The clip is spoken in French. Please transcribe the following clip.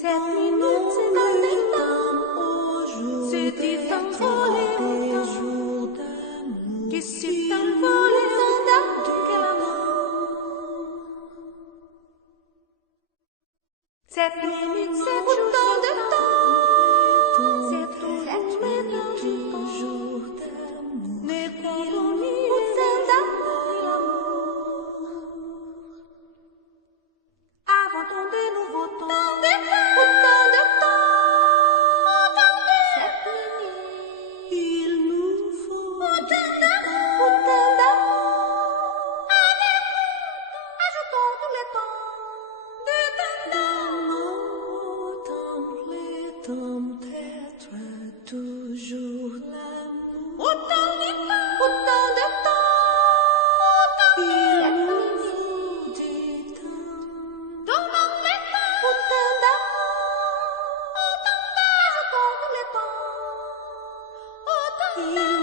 7 minutes, c'est dans le temps. C'est du temps volé au temps. Qui c'est temps volé au temps? Quel amour. 7 minutes, c'est autant de temps. C'est tout le toujours d'amour. N'est pas donné autant d'amour. Avant ton de nouveau temps. Autant de temps. Autant de 7 minutes. Il nous faut autant d'amour. Autant d'amour. Ajoutons tous les temps. De temps les temps d'être toujours l'amour. Autant de temps. Autant de temps. Autant il nous faut du temps. Donnons les temps. Autant d'amour. Autant d'ajoutons tous les temps. Autant d'amour.